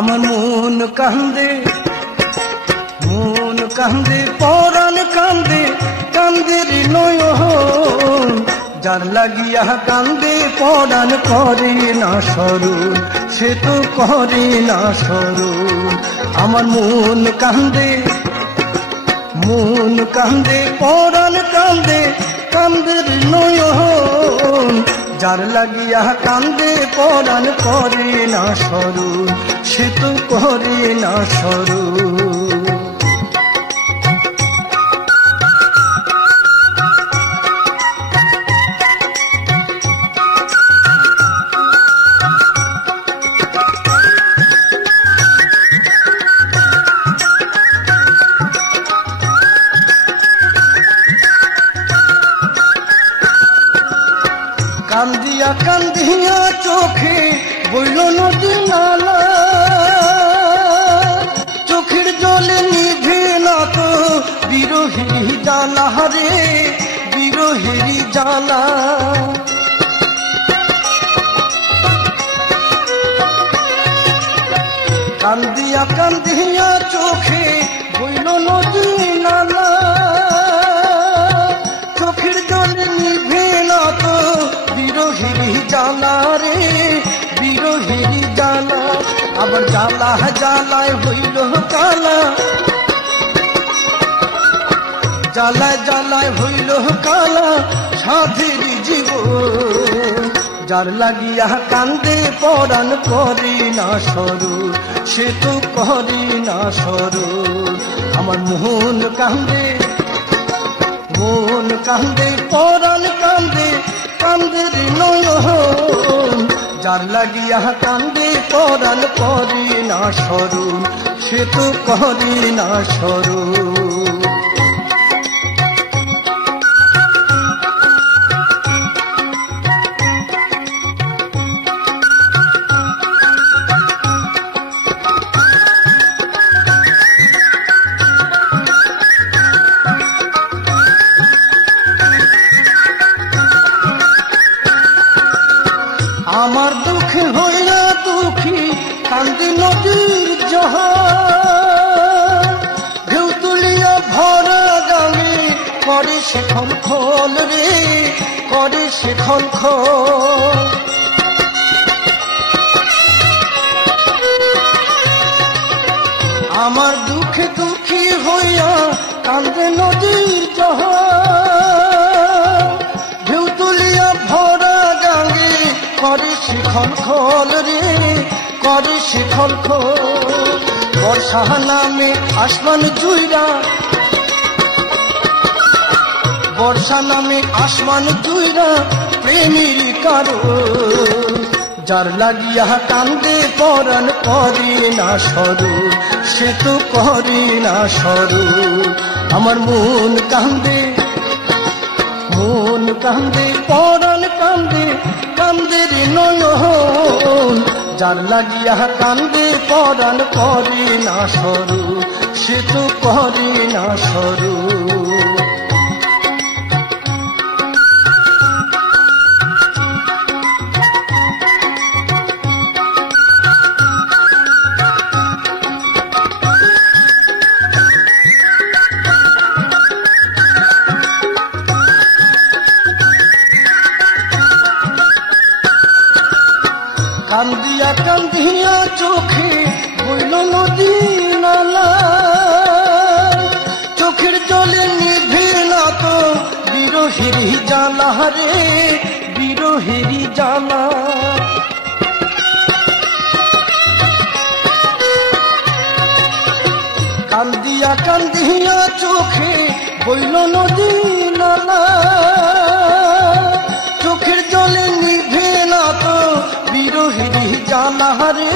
আমার মন কান্দে পরাণ কান্দে কান্দের নয়ন যার লাগিয়া কান্দে পরাণ করে না স্মরণ সে তো করে না স্মরণ আমার মন কান্দে পরাণ কান্দে কান্দের নয়ন যার লাগিয়া কান্দে পরাণ করে না স্মরণ সে তো করে না স্মরণ কান্দিয়া চোখে বইল নদী নালা চোখের জলে নিভে না তো বিরহের জ্বালা রে বিরহের জ্বালা কান্দিয়া চোখে বইল নদী নালা চোখের জলে নিভে না তো বিরহেরি জ্বালা রে বিরহেরি জ্বালা আবার জ্বালায় হইল কালা জ্বালায় হইল কালা সাধের জীবন যার লাগিয়া কান্দে পরাণ করে না স্মরণ সে তো করে না স্মরণ আমার মন কান্দে পরাণ কান্দে কান্দের নয়ন যার লাগিয়া কান্দে পরাণ করে না স্মরণ সে তো করে না স্মরণ আমার দুঃখে হইয়া দুঃখী কান্দি নদীর জহার ঢেউ তুলিয়া ভরা গাঙে করে সে খল রে করে সে খল আমার দুঃখে দুঃখী হইয়া কান্দে নদীর জহার ঢেউ তুলিয়া ভরা গাঙে করে সে খল রে করে সে খল বর্ষা নামে আসমান জুইরা বর্ষা নামে আসমান জুইরা প্রেমের কারণ যার লাগিয়া কান্দে পরাণ করে না স্মরণ সে তো করে না স্মরণ আমার মন কান্দে পরাণ কান্দে কান্দের নয়ন যার লাগিয়া কান্দে পরাণ করে না স্মরণ সে তো করে না স্মরণ কান্দিয়া চোখে বইল নদী নালা চোখের জলে নিভে না তো বিরহেরি জ্বালা রে বিরহেরি জ্বালা কান্দিয়া চোখে বইল নদী নালা চোখের জলে নিভে না তো বিরহেরি জ্বালা রে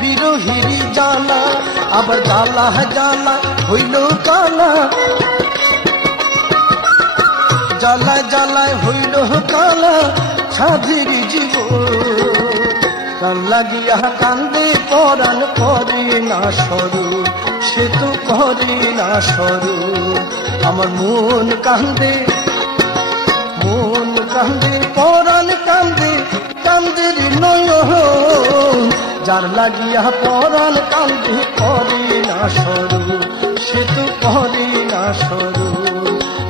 বিরহেরি জ্বালা আবার জ্বালা হইল কালা জ্বালায় হইল কালা সাধের জীবন কান লাগিয়া কান্দে পরাণ করে না স্মরণ সে তো করে না স্মরণ আমার মন কান্দে পরাণ কান্দে কান্দের নয়ন যার লাগিয়া পরাণ কান্দি করি না সরু, সে তো করি না সরু।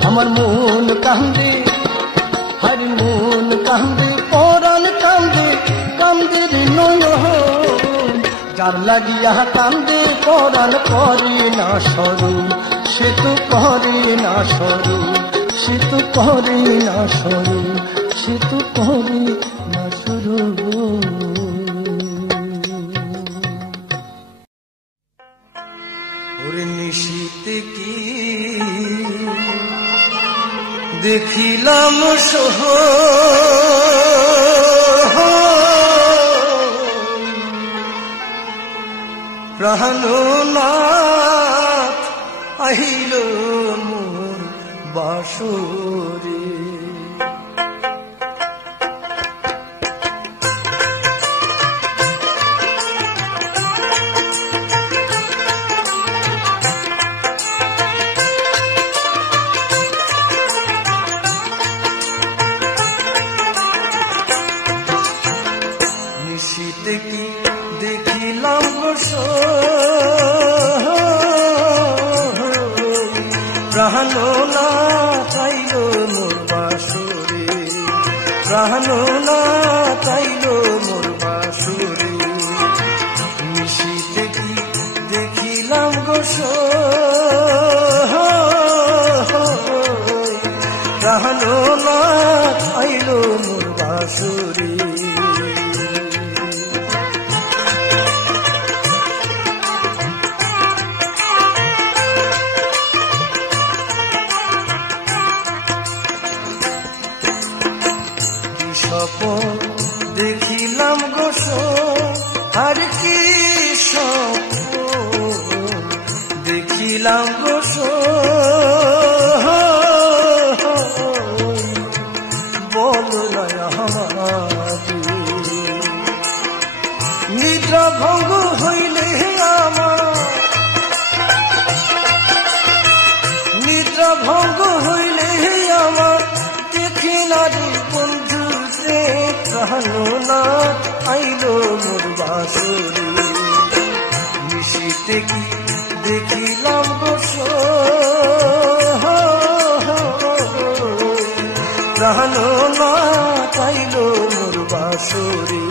আমার মন কান্দে, হারি মন কান্দে, পরাণ কান্দে, কান্দের নয়ন। যার লাগিয়া কান্দে পরাণ করি না সরু, সে তো করি না সরু, সে তো করি না সরু, সে তো করি না সরু। ওরে নিশীতে কি দেখিলাম সহ, প্রাণনাথ আহিল মোর বাসরে। নিশীতে কি দেখিলাম প্রাণনাথ আইল মোর বাসরে, প্রাণনাথ আইল মোর বাসরে। নিশীতে কি দেখিলাম প্রাণনাথ আইল মোর বাসরে। স্বপন দেখিলাম আর কি স্বপন দেখিলাম বলো নিদ্রা ভঙ্গ হইলে আমার, নিদ্রা ভঙ্গ হইলে আমার দেখি নারী বন্ধু রে, প্রাণনাথ আইল মোর বাসরে। নিশীতে কি দেখিলাম প্রাণনাথ আইল মোর বাসরে।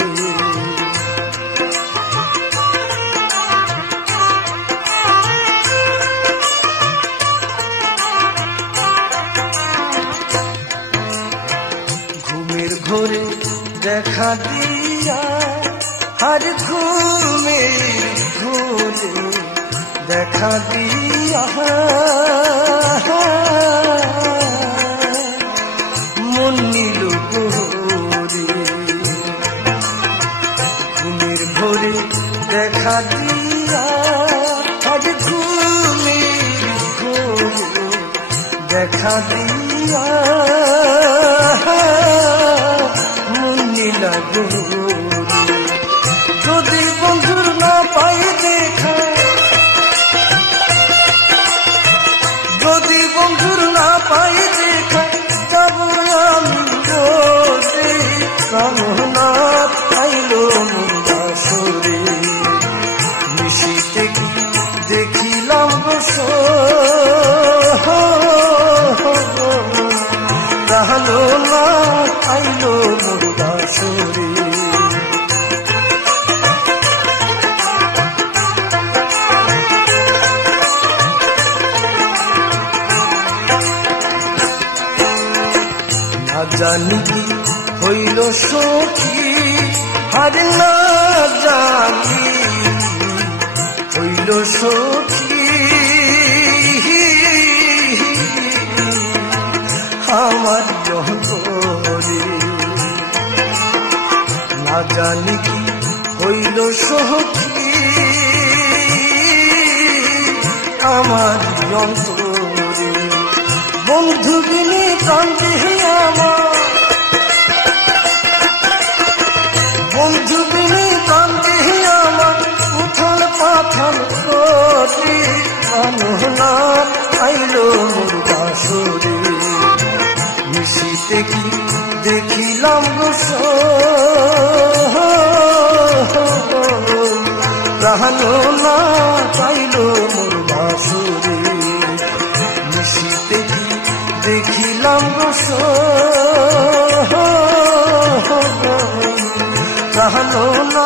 ঘুমের ঘোরে দেখা দিয়া, আর ঘুমের ঘোরে দেখা দিয়া মন নিল গোরে। ঘুমের ঘোরে দেখা দিয়া, আর ঘুমের ঘোরে দেখা দিয়া মন নিল গোরে। যদি বন্ধুর না পাই দেখা, যদি বন্ধুর না পাই দেখা, যাব আমি বসে, প্রাণনাথ আইল মোর বাসরে। নিশীতে কি দেখিলাম প্রাণনাথ আইল মোর বাসরে। না জানি কি হইল সখী, আর না জানি হইল সখী আমার অন্তরে। না জানি কি হইল সখী আমার অন্তরে। বন্ধু বিনে কান্দে আমার, বন্ধু বিনে কান্দে আমার, উথাল পাথাল করে প্রাণনাথ আইল মোর বাসরে। নিশীতে কি দেখিলাম প্রাণো না চাইল মোর বাসুরে নিশিতে কি দেখিলাম রস প্রাণো না